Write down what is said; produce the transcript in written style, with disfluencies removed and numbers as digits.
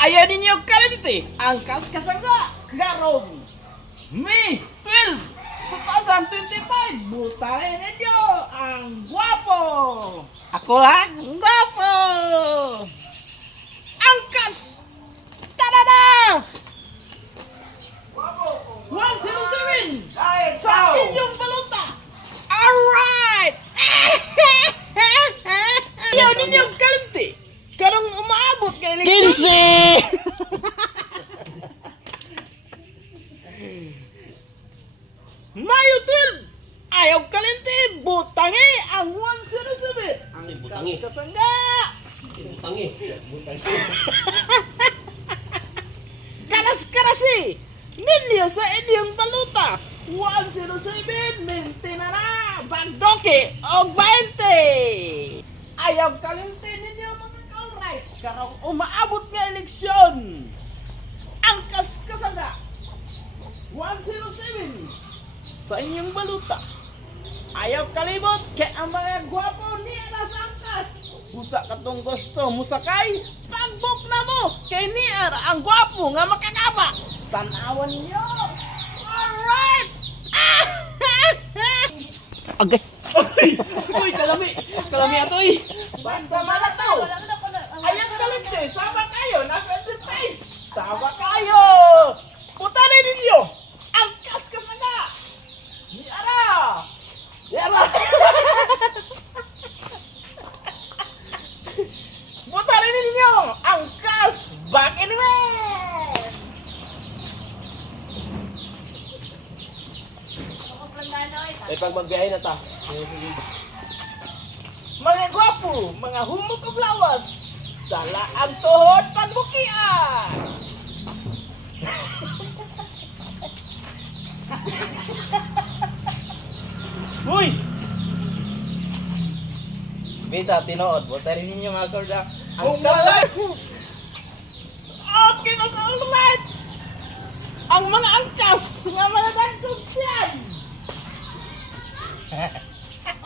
Ayaw ninyo kalimti ang kaskasangga karong May 12, 2025. Butahin ninyo ang gwapo. Ako ha? Ang gwapo. Angkas. Tadada! 107 sa inyong baluta. Alright! Ayaw ninyong kalimti karong umaabot kay eleksyon. 15! Mayo 12! Ayaw kalimti, butangi ang 107. Ang Butangi. kasangga. Butangi. Butangi. Karas-karasi ninyo sa inyong baluta. 107, mintina na, bandoke o 20. Ayaw kalimti ninyo mga kauray karong umaabot nga eleksyon. Ang kasangga 107 sa inyong baluta. Ayaw kalimot kay ang mga gwapo niya nasa angkas. Busa katong gusto musakay, pagbok na mo kay niya ang gwapo nga makakaba. Tanawan niyo. Alright! Agay. Uy, kalami! Kalami atoy! Basta malataw! Ayaw kalimti, sama kayo, nag-advertise! Sama kayo! Putanin ninyo! Ang kaskasanga! Yara! Yara! Putanin ninyo! Ang kas! Back in red! Ay, pag magbiyahe na ta. Mga gwapo, mga humok o blawas, dala ang tuhod pagbukian! Uy! Bita, tinood. Buta rin ninyo mga korda. Ang wala! Okay, mas alright! Ang mga angkas nga maladagkog siyan!